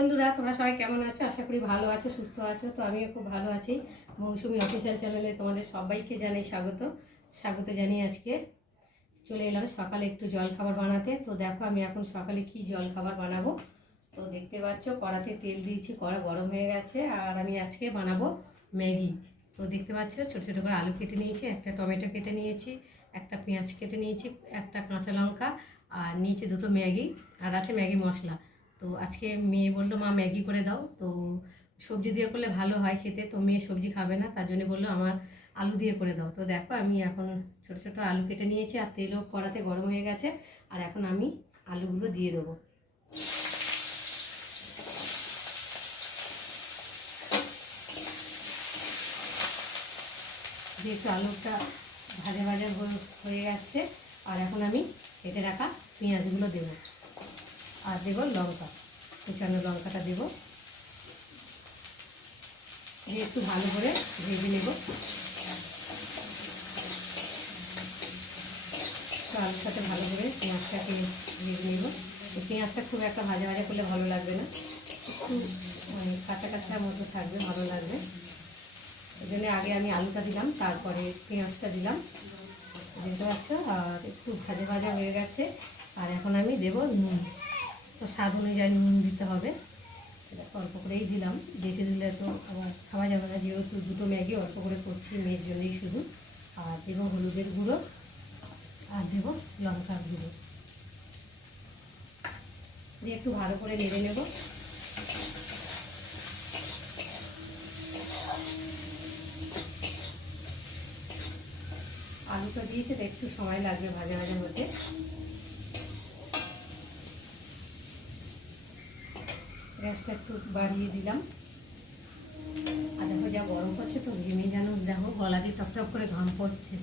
বন্ধুরা, তোমরা সবাই কেমন আছো? আশা করি ভালো আছো, সুস্থ আছো। তো আমিও খুব ভালো আছি। মৌসুমি অফিসিয়াল চ্যানেলে তোমাদের সবাইকে জানাই স্বাগত জানিয়ে আজকে চলে এলাম সকালে একটু জলখাবার বানাতে। তো দেখো আমি এখন সকালে কি জলখাবার বানাবো। তো দেখতে পাচ্ছ কড়াতে তেল দিয়েছি, কড়া গরম হয়ে গেছে। আর আমি আজকে বানাবো ম্যাগি। তো দেখতে পাচ্ছ ছোটো ছোটো করে আলু কেটে নিয়েছি, একটা টমেটো কেটে নিয়েছি, একটা পেঁয়াজ কেটে নিয়েছি, একটা কাঁচা লঙ্কা, আর নিচে দুটো ম্যাগি, আর আছে ম্যাগি মশলা। তো আজকে মেয়ে বললো মা ম্যাগি করে দাও। তো সবজি দিয়ে করলে ভালো হয় খেতে, তো মেয়ে সবজি খাবে না, তার জন্য বললো আমার আলু দিয়ে করে দাও। তো দেখো আমি এখন ছোটো ছোটো আলু কেটে নিয়েছি, আর তেলও কড়াতে গরম হয়ে গেছে। আর এখন আমি আলুগুলো দিয়ে দেবো। যেহেতু আলুটা ভাজা ভাজা হয়ে যাচ্ছে, আর এখন আমি কেটে রাখা পেঁয়াজগুলো দেবো, আর দেবো লঙ্কা, কুচানো লঙ্কাটা দেবো, দিয়ে একটু ভালো করে ভেজে নেব। তো আলুর সাথে ভালো করে পেঁয়াজটাকে ভেজে নেব। পেঁয়াজটা খুব একটা ভাজা ভাজা করলে ভালো লাগবে না, একটু মানে কাঁচা কাঁচা মতো থাকবে, ভালো লাগবে। ওই জন্য আগে আমি আলুটা দিলাম, তারপরে পেঁয়াজটা দিলাম, দেখতে পাচ্ছ। আর একটু ভাজা ভাজা হয়ে গেছে। আর এখন আমি দেব নুন। তো স্বাদ অনুযায়ী নুন দিতে হবে, অল্প করেই দিলাম, বেশি দিলে তো আবার খাওয়া যাবে না। যেহেতু দুটো ম্যাগি অল্প করে করছি মেয়ের জন্যই শুধু। আর দেবো হলুদের গুঁড়ো, আর দেবো লঙ্কার গুঁড়ো, দিয়ে একটু ভালো করে নেড়ে নেব। আলুটা দিয়েছে তো একটু সময় লাগবে ভাজা ভাজা হতে। গ্যাসটা একটু বাড়িয়ে দিলাম। আর দেখো যা গরম পড়ছে, তো ঘেমে যেন দেখো গলা দিয়ে টপটপ করে ঘাম পড়ছে।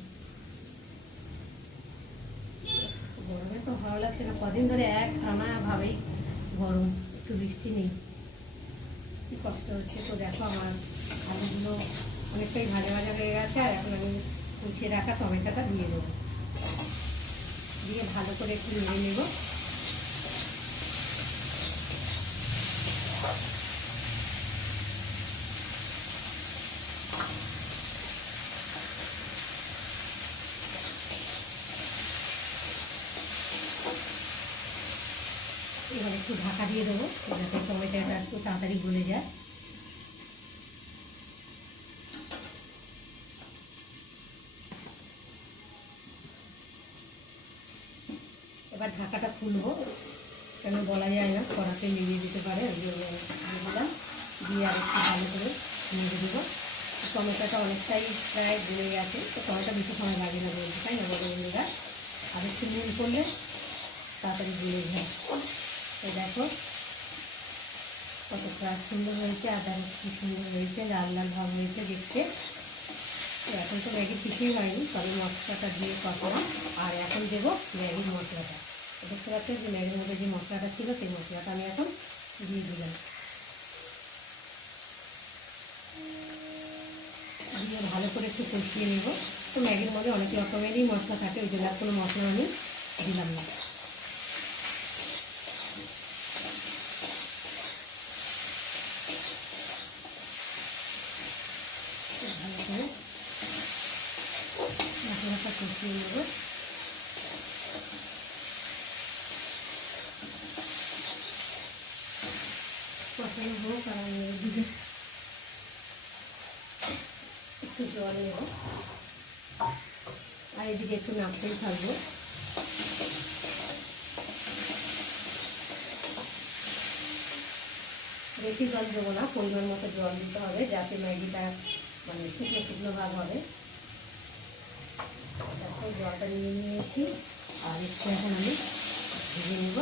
গরমে তো ভালো লাগছে না, কদিন ধরে এক টানা ভাবেই গরম, একটু বৃষ্টি নেই, কি কষ্ট হচ্ছে। তো দেখো আমার আলুগুলো অনেকটাই ভাজা ভাজা হয়ে গেছে। আর এখন আমি কুচিয়ে রাখা টমেটোটা দিয়ে দেবো, দিয়ে ভালো করে একটু নেড়ে নেব। এবার একটু ঢাকা দিয়ে দেবো, যাতে টমেটোটা একটু তাড়াতাড়ি গলে যায়। এবার ঢাকাটা খুলবো, কেন বলা যায় না, কড়াতে লেগে দিতে পারে, ওই জন্য দিয়ে দিলাম। দিয়ে আর একটু ভালো করে নেড়ে দেবো। টমেটোটা অনেকটাই প্রায় গলে গেছে, তো টমেটো বেশি সময় লাগে না বলতে, তাই না বলো বন্ধুরা? আর একটু নুন করলে তাড়াতাড়ি গলে যায়। তো দেখো কতটা সুন্দর হয়েছে, আর দেখো কি সুন্দর হয়েছে, লাল লাল ভাব হয়েছে দেখতে। তো এখন তো ম্যাগি কিছুই হয়নি, তবে মশলাটা দিয়ে কষলাম। আর এখন দেবো ম্যাগির মশলাটা। দেখতে পাচ্ছি যে ম্যাগির মধ্যে যে মশলাটা ছিল, সেই মশলাটা আমি এখন দিয়ে দিলাম। দিয়ে ভালো করে একটু কষিয়ে নেব। তো ম্যাগির মধ্যে অনেক রকমেরই মশলা থাকে, ওই জন্য আর কোনো মশলা আমি দিলাম না। ভালো করে মশলাটা কষিয়ে নেব। কষানো হোক, আর এদিকে একটু জল নেব, আর এদিকে একটু নাড়তেই থাকবো। বেশি জল দেবো না, পরিমাণ মতো জল দিতে হবে, যাতে ম্যাগিটা মানে শুকনো শুকনো ভাব হবে। দেখো জলটা নিয়ে নিয়েছি, আর একটু এখন আমি ভেজে নেব।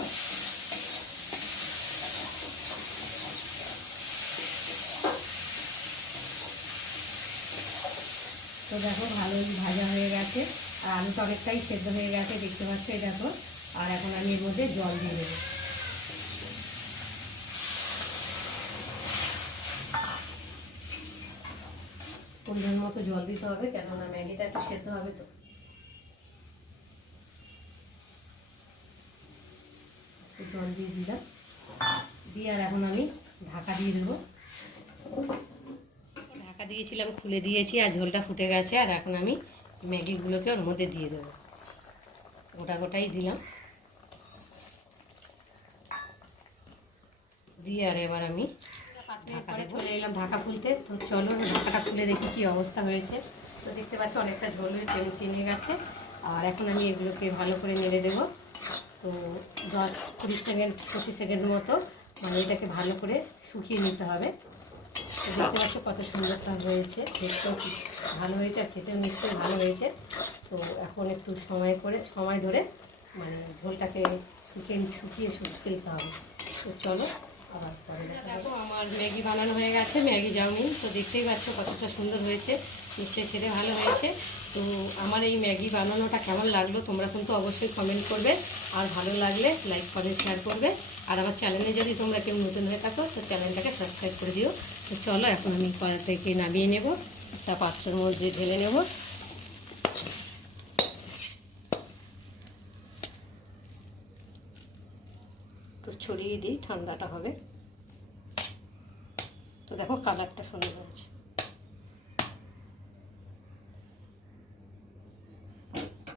তো দেখো ভালোই ভাজা হয়ে গেছে, আর আলুটা অনেকটাই সেদ্ধ হয়ে গেছে, দেখতে পাচ্ছ এই দেখো। আর এখন আমি এর মধ্যে জল দিয়ে দেবো। পরিমাণ মতো জল দিতে হবে, কেননা ম্যাগিটা একটু সেদ্ধ হবে। তো জল দিয়ে দিলাম, দিয়ে আর এখন আমি ঢাকা দিয়ে দেবো। ঢাকা দিয়েছিলাম, খুলে দিয়েছি, আর ঝোলটা ফুটে গেছে। আর এখন আমি ম্যাগিগুলোকে ওর মধ্যে দিয়ে দেবো, গোটা গোটাই দিলাম দিয়ে। আর এবার আমি ঢাকা দিয়ে চলে এলাম ঢাকা খুলতে। তো চলো ঢাকাটা খুলে দেখি কী অবস্থা হয়েছে। তো দেখতে পাচ্ছ অনেকটা ঝোল হয়ে টেনে গেছে। আর এখন আমি এগুলোকে ভালো করে নেড়ে দেবো। তো 10-20 সেকেন্ড 25 সেকেন্ড মতো মানে এটাকে ভালো করে শুকিয়ে নিতে হবে। তো দেখতে পাচ্ছ কত সুন্দরটা হয়েছে, দেখতেও ভালো হয়েছে আর খেতেও নিশ্চয়ই ভালো হয়েছে। তো এখন একটু সময় ধরে মানে ঝোলটাকে শুকিয়ে ফেলতে হবে। তো চলো আবার পরে দেখো আমার ম্যাগি বানানো হয়ে গেছে, ম্যাগি চাউমিন। তো দেখতেই পাচ্ছ কতটা সুন্দর হয়েছে, নিশ্চয়ই খেতে ভালো হয়েছে। তো আমার এই ম্যাগি বানানোটা কেমন লাগলো তোমরা কিন্তু অবশ্যই কমেন্ট করবে, আর ভালো লাগলে লাইক কমেন্ট শেয়ার করবে। আর আমার চ্যানেলে যদি তোমরা কেউ নতুন হয়ে থাকো তো চ্যানেলটাকে সাবস্ক্রাইব করে দিও। তো চলো এখন আমি কড়া থেকে নামিয়ে নেব, তা পাত্রের মধ্যে ঢেলে নেব। একটু ছড়িয়ে দিই, ঠান্ডাটা হবে। তো দেখো কালারটা সুন্দর হয়েছে।